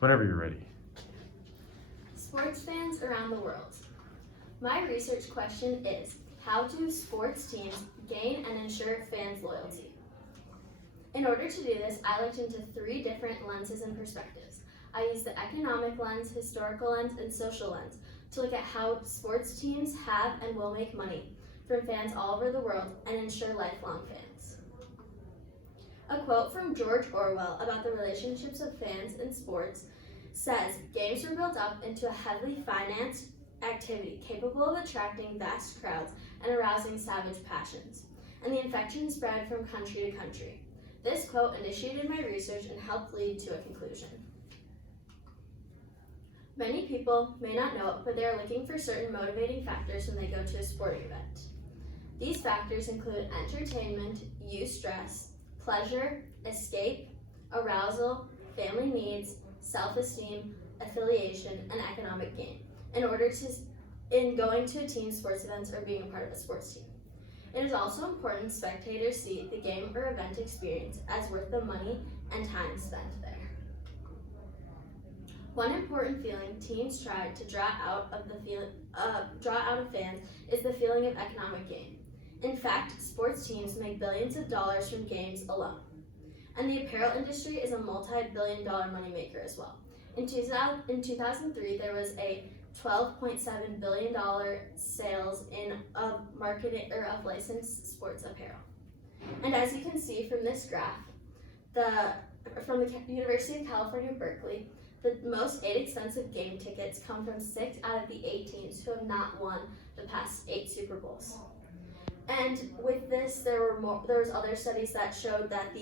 Whenever you're ready. Sports fans around the world. My research question is, how do sports teams gain and ensure fans' loyalty? In order to do this, I looked into 3 different lenses and perspectives. I used the economic lens, historical lens, and social lens to look at how sports teams have and will make money from fans all over the world and ensure lifelong fans. A quote from George Orwell about the relationships of fans in sports says, "Games were built up into a heavily financed activity capable of attracting vast crowds and arousing savage passions, and the infection spread from country to country." This quote initiated my research and helped lead to a conclusion. Many people may not know it, but they are looking for certain motivating factors when they go to a sporting event. These factors include entertainment, youth stress, pleasure, escape, arousal, family needs, self-esteem, affiliation, and economic gain in going to a team sports events or being a part of a sports team. It is also important spectators see the game or event experience as worth the money and time spent there. One important feeling teams try to draw out of fans is the feeling of economic gain. In fact, sports teams make billions of dollars from games alone. And the apparel industry is a multi-billion-dollar moneymaker as well. In 2003, there was a $12.7 billion sales of licensed sports apparel. And as you can see from this graph, from the University of California, Berkeley, the most 8 expensive game tickets come from 6 out of the 8 teams who have not won the past 8 Super Bowls. And with this, there was other studies that showed that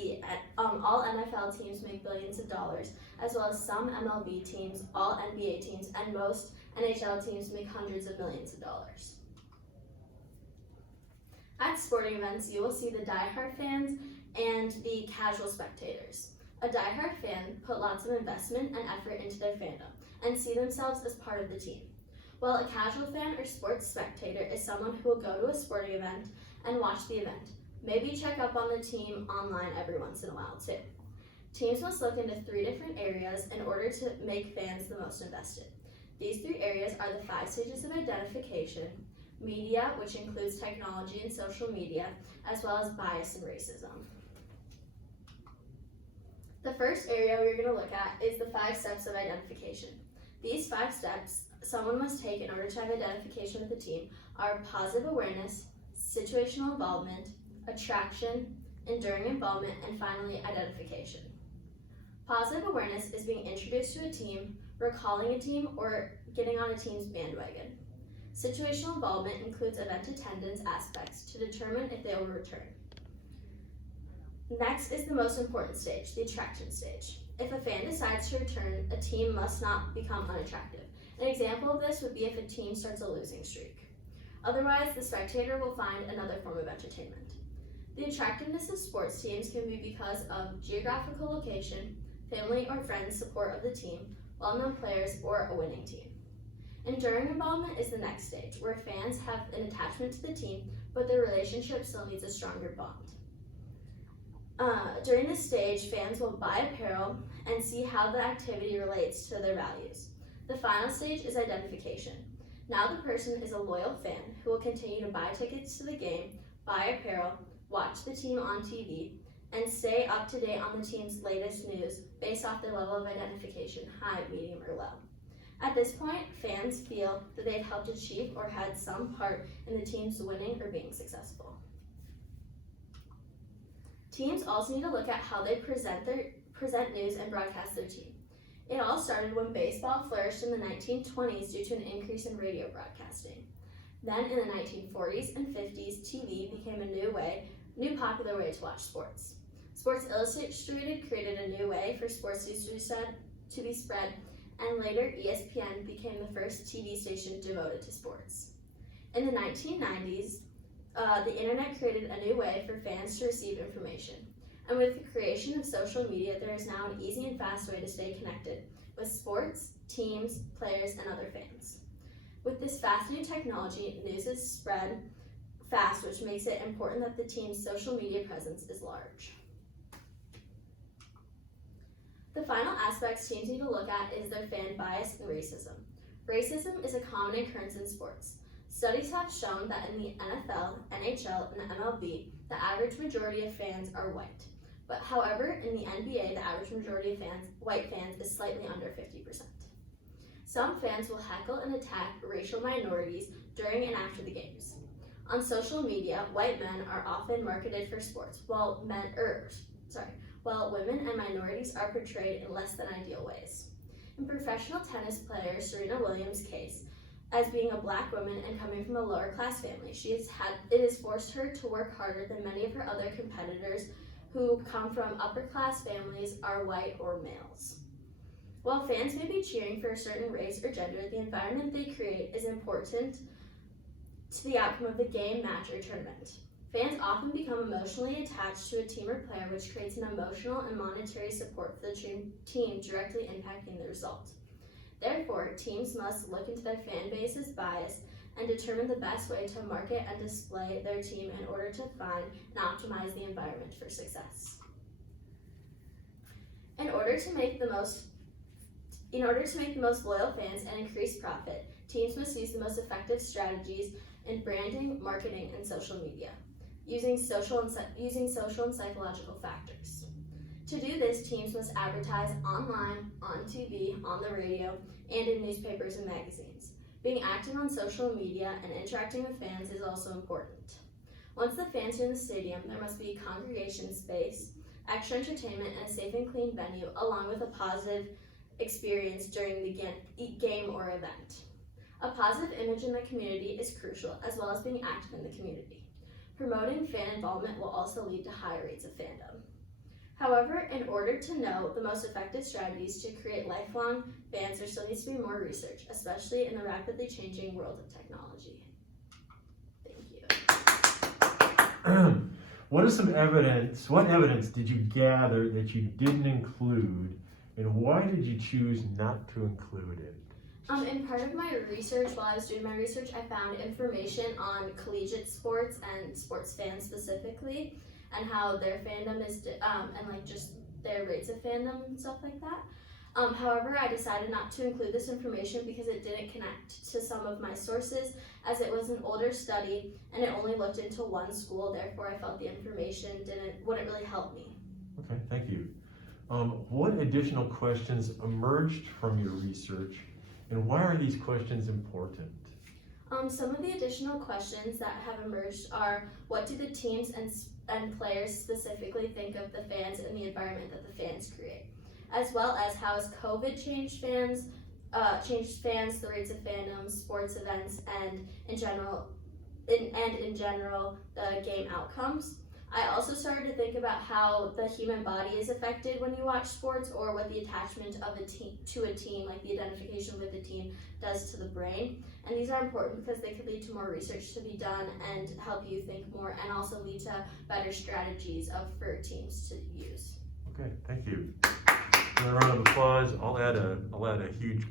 all NFL teams make billions of dollars, as well as some MLB teams, all NBA teams, and most NHL teams make hundreds of millions of dollars. At sporting events, you will see the diehard fans and the casual spectators. A diehard fan put lots of investment and effort into their fandom and see themselves as part of the team, while a casual fan or sports spectator is someone who will go to a sporting event and watch the event, maybe check up on the team online every once in a while too. Teams must look into 3 different areas in order to make fans the most invested. These 3 areas are the 5 stages of identification, media, which includes technology and social media, as well as bias and racism. The first area we're going to look at is the 5 steps of identification. These 5 steps someone must take in order to have identification with the team are positive awareness, situational involvement, attraction, enduring involvement, and finally identification. Positive awareness is being introduced to a team, recalling a team, or getting on a team's bandwagon. Situational involvement includes event attendance aspects to determine if they will return. Next is the most important stage, the attraction stage. If a fan decides to return, a team must not become unattractive. An example of this would be if a team starts a losing streak. Otherwise, the spectator will find another form of entertainment. The attractiveness of sports teams can be because of geographical location, family or friends' support of the team, well-known players, or a winning team. Enduring involvement is the next stage, where fans have an attachment to the team, but their relationship still needs a stronger bond. During this stage, fans will buy apparel and see how the activity relates to their values. The final stage is identification. Now the person is a loyal fan who will continue to buy tickets to the game, buy apparel, watch the team on TV, and stay up to date on the team's latest news based off their level of identification, high, medium, or low. At this point, fans feel that they've helped achieve or had some part in the team's winning or being successful. Teams also need to look at how they present news and broadcast their team. It all started when baseball flourished in the 1920s due to an increase in radio broadcasting. Then in the 1940s and 50s, TV became a new popular way to watch sports. Sports Illustrated created a new way for sports news to be spread, and later ESPN became the first TV station devoted to sports. In the 1990s, the internet created a new way for fans to receive information. And with the creation of social media, there is now an easy and fast way to stay connected with sports, teams, players, and other fans. With this fast new technology, news is spread fast, which makes it important that the team's social media presence is large. The final aspects teams need to look at is their fan bias and racism. Racism is a common occurrence in sports. Studies have shown that in the NFL, NHL, and the MLB, the average majority of fans are white. But however, in the NBA, the average majority of white fans, is slightly under 50%. Some fans will heckle and attack racial minorities during and after the games. On social media, white men are often marketed for sports, while women and minorities are portrayed in less than ideal ways. In professional tennis player Serena Williams' case, as being a black woman and coming from a lower class family, it has forced her to work harder than many of her other competitors who come from upper class families, are white or males. While fans may be cheering for a certain race or gender, the environment they create is important to the outcome of the game, match, or tournament. Fans often become emotionally attached to a team or player, which creates an emotional and monetary support for the team, directly impacting the result. Therefore, teams must look into their fan base's bias and determine the best way to market and display their team in order to find and optimize the environment for success. In order to make the most loyal fans and increase profit, teams must use the most effective strategies in branding, marketing, and social media, using social and psychological factors. To do this, teams must advertise online, on TV, on the radio, and in newspapers and magazines. Being active on social media and interacting with fans is also important. Once the fans are in the stadium, there must be congregation space, extra entertainment, and a safe and clean venue, along with a positive experience during the game or event. A positive image in the community is crucial, as well as being active in the community. Promoting fan involvement will also lead to higher rates of fandom. However, in order to know the most effective strategies to create lifelong fans, there still needs to be more research, especially in the rapidly changing world of technology. Thank you. What evidence did you gather that you didn't include, and why did you choose not to include it? In part of my research, while I was doing my research, I found information on collegiate sports and sports fans specifically, and how their fandom is, and just their rates of fandom and stuff like that. However, I decided not to include this information because it didn't connect to some of my sources, as it was an older study and it only looked into one school. Therefore, I felt the information wouldn't really help me. Okay, thank you. What additional questions emerged from your research, and why are these questions important? Some of the additional questions that have emerged are, what do the teams and players specifically think of the fans and the environment that the fans create? As well as, how has COVID changed fans, the rates of fandom, sports events, and in general, the game outcomes. I also started to think about how the human body is affected when you watch sports, or what the attachment of a team, like the identification with the team, does to the brain. And these are important because they could lead to more research to be done and help you think more, and also lead to better strategies for teams to use. Okay, thank you. A round of applause. I'll add a huge